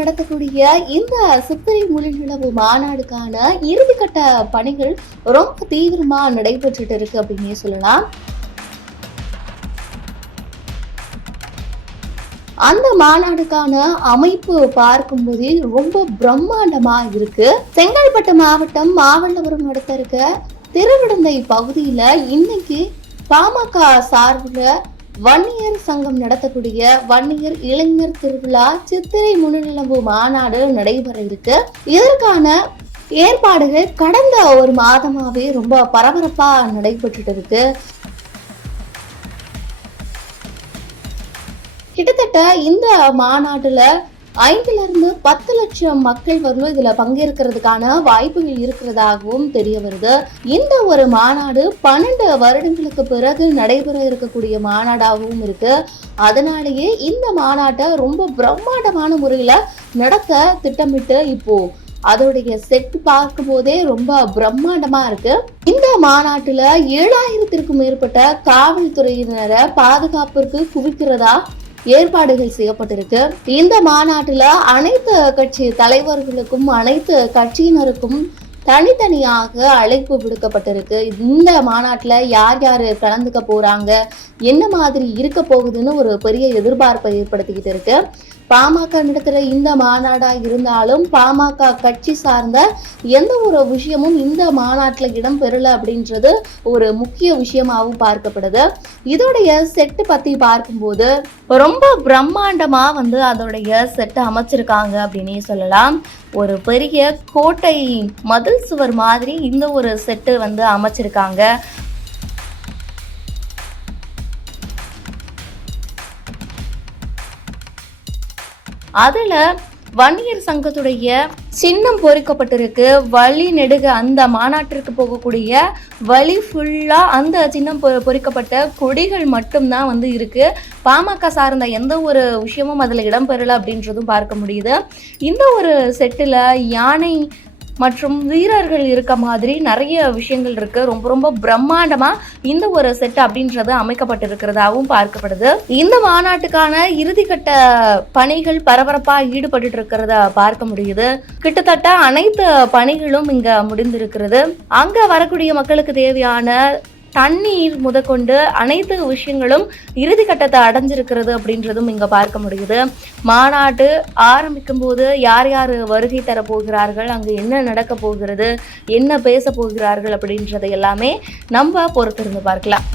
நடத்தக்கூடிய இந்த சித்திரை முழுநிலவு மாநாடுக்கான இறுதிக்கட்ட பணிகள் ரொம்ப தீவிரமா நடைபெற்றுட்டு இருக்கு அப்படின்னே சொல்லலாம். அந்த மாநாடுக்கான அமைப்பு பார்க்கும்போதே ரொம்ப பிரம்மாண்டமா இருக்கு. செங்கல்பட்டு மாவட்டம் மாமல்லபுரம் நடத்த இருக்க திருவிடந்தை பகுதியில இன்னைக்கு பாமக சார்பில் வன்னியர் சங்கம் நடத்தக்கூடிய வன்னியர் இளைஞர் திருவிழா சித்திரை முழுநிலவு மாநாடு நடைபெற இருக்கு. இதற்கான ஏற்பாடுகள் கடந்த ஒரு மாதமாவே ரொம்ப பரபரப்பா நடைபெற்றுட்டு இருக்கு. கிட்டத்தட்ட இந்த மாநாட்டுல 5-10 லட்சம் மக்கள் வந்து இதுல பங்கேற்கிறதுக்கான வாய்ப்புகள் இருக்கிறதாகவும் தெரிய வருது. இந்த ஒரு மாநாடு 12 வருடங்களுக்கு பிறகு நடைபெற இருக்கக்கூடிய மாநாடாகவும் இருக்கு. அதனாலேயே இந்த மாநாட்டை ரொம்ப பிரம்மாண்டமான முறையில நடத்த திட்டமிட்டு இப்போ அதோடைய செட் பார்க்கும் போதே ரொம்ப பிரம்மாண்டமா இருக்கு. இந்த மாநாட்டுல 7000த்திற்கும் மேற்பட்ட காவல்துறையினரை பாதுகாப்பிற்கு குவிக்கிறதா ஏற்பாடுகள் செய்யப்பட்டிருக்கு. இந்த மாநாட்டுல அனைத்து கட்சி தலைவர்களுக்கும் அனைத்து கட்சியினருக்கும் தனித்தனியாக அழைப்பு விடுக்கப்பட்டிருக்கு. இந்த மாநாட்டுல யார் யாரு கலந்துக்க போறாங்க, என்ன மாதிரி இருக்க போகுதுன்னு ஒரு பெரிய எதிர்பார்ப்பை ஏற்படுத்திக்கிட்டு இருக்கு. பாமக நடத்துகிற இந்த மாநாடா இருந்தாலும் பாமக கட்சி சார்ந்த எந்த ஒரு விஷயமும் இந்த மாநாட்டில் இடம்பெறல அப்படின்றது ஒரு முக்கிய விஷயமாகவும் பார்க்கப்படுது. இதோடைய செட்டு பத்தி பார்க்கும்போது ரொம்ப பிரம்மாண்டமா வந்து அதோடைய செட்டை அமைச்சிருக்காங்க அப்படின்னே சொல்லலாம். ஒரு பெரிய கோட்டை மதில் சுவர் மாதிரி இந்த ஒரு செட்டு வந்து அமைச்சிருக்காங்க. அதுல வன்னியர் சங்கத்துடைய சின்னம் பொறிக்கப்பட்டிருக்கு. வழி நெடுக அந்த மாநாட்டிற்கு போகக்கூடிய வழி ஃபுல்லா அந்த சின்னம் பொறிக்கப்பட்ட கொடிகள் மட்டும்தான் வந்து இருக்கு. பாமக சார்ந்த எந்த ஒரு விஷயமும் அதுல இடம்பெறல அப்படின்றதும் பார்க்க முடியுது. இந்த ஒரு செட்டுல யானை மற்றும் வீரர்கள் இருக்க மாதிரி நிறைய விஷயங்கள் இருக்கு. ரொம்ப ரொம்ப பிரம்மாண்டமா இந்த ஒரு செட் அப்படின்றது அமைக்கப்பட்டிருக்கிறதாவும் பார்க்கப்படுது. இந்த மாநாட்டுக்கான இறுதிக்கட்ட பணிகள் பரபரப்பா ஈடுபட்டு இருக்கிறத பார்க்க முடியுது. கிட்டத்தட்ட அனைத்து பணிகளும் இங்க முடிந்திருக்கிறது. அங்க வரக்கூடிய மக்களுக்கு தேவையான தண்ணீர் முதற்கொண்டு அனைத்து விஷயங்களும் இறுதி கட்டத்தை அடைஞ்சிருக்கிறது அப்படின்றதும் இங்க பார்க்க முடியுது. மாநாட்டு ஆரம்பிக்கும் போது யார் யார் வருகை தர போகிறார்கள், அங்கு என்ன நடக்க போகிறது, என்ன பேச போகிறார்கள் அப்படின்றதை எல்லாமே நம்ம பொறுத்திருந்து பார்க்கலாம்.